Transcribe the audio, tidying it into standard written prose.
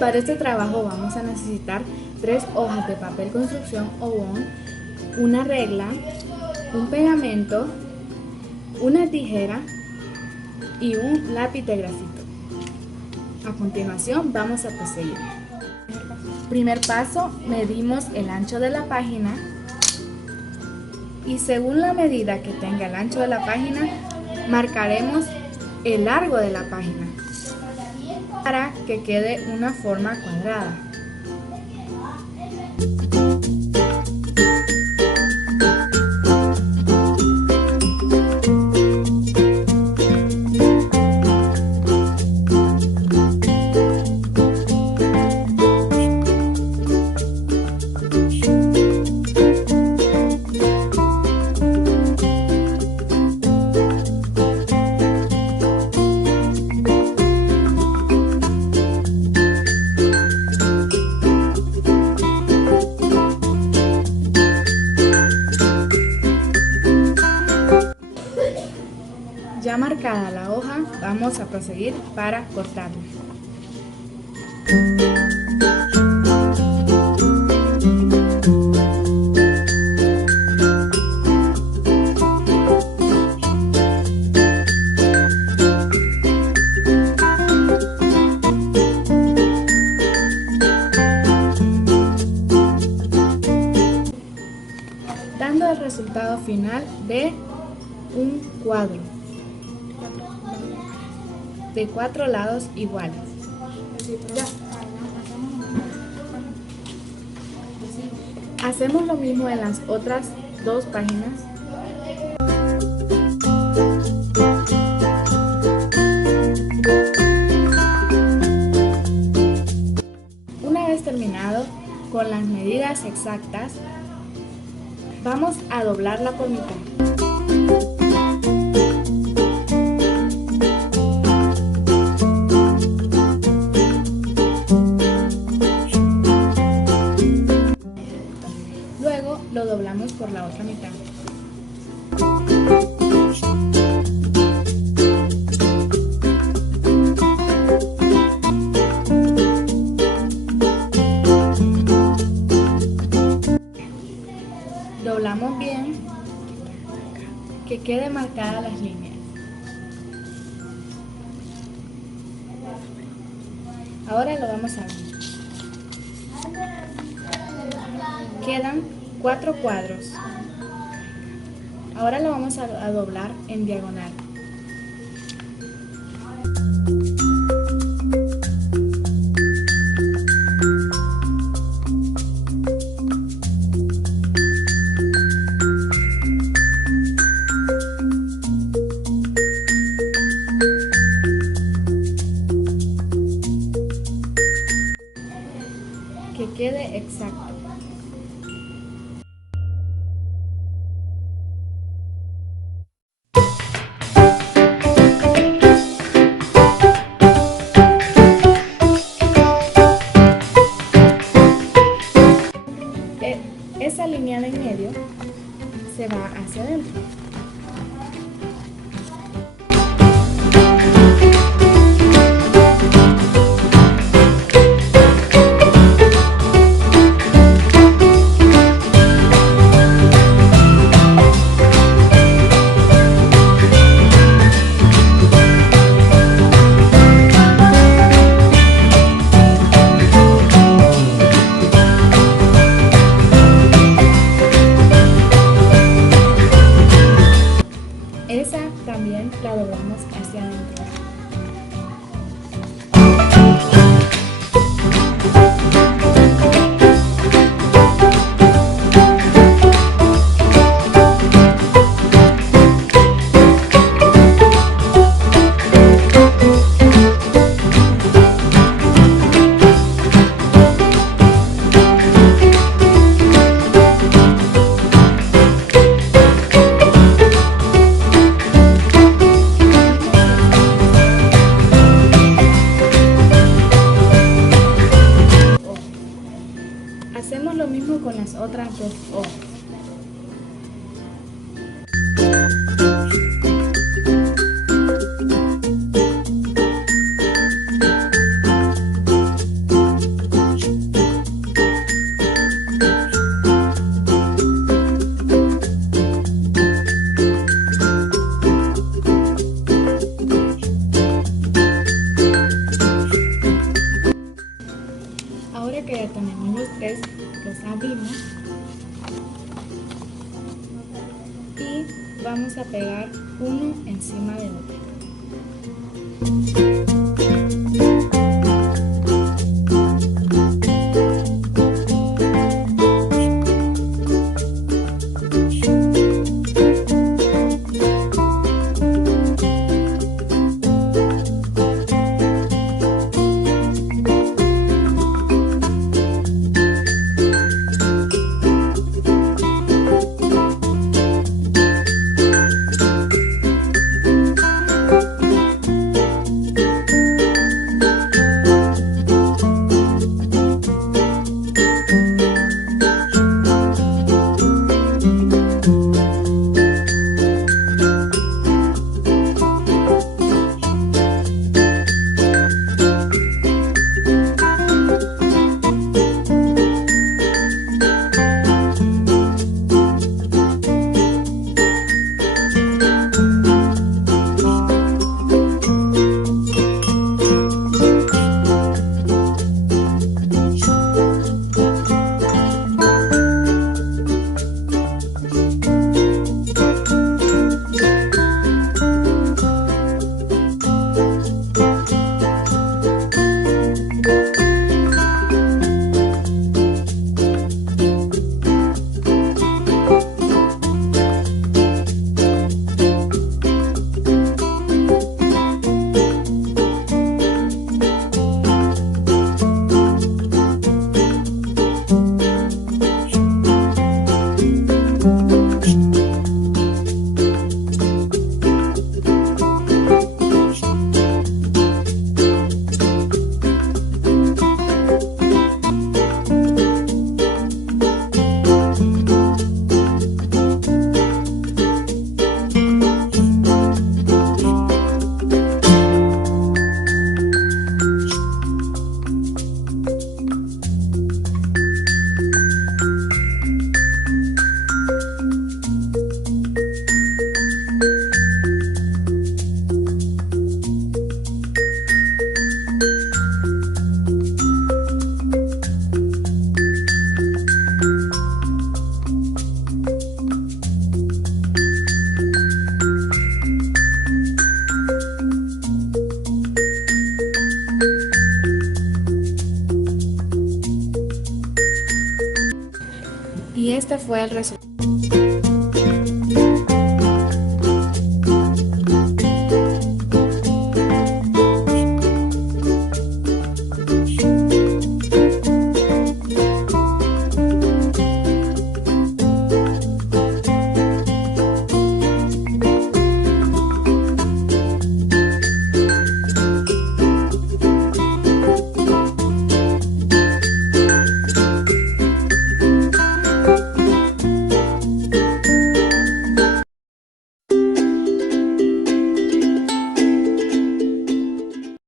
Para este trabajo vamos a necesitar 3 hojas de papel construcción o bond, una regla, un pegamento, una tijera y un lápiz de grafito. A continuación vamos a proseguir. Primer paso, medimos el ancho de la página y según la medida que tenga el ancho de la página, marcaremos el largo de la página para que quede una forma cuadrada. Ya marcada la hoja, vamos a proseguir para cortarla. Dando el resultado final de un cuadro de 4 lados iguales. Hacemos lo mismo en las otras 2 páginas. Una vez terminado con las medidas exactas, vamos a doblarla por mitad. Luego lo doblamos por la otra mitad. Doblamos bien, que quede marcadas las líneas. Ahora lo vamos a ver. Quedan 4 cuadros. Ahora lo vamos a doblar en diagonal. Que quede exacto. Esa línea de en medio se va hacia adentro. Esa también la doblamos hacia adentro. a pegar uno encima de otro. Y este fue el resultado.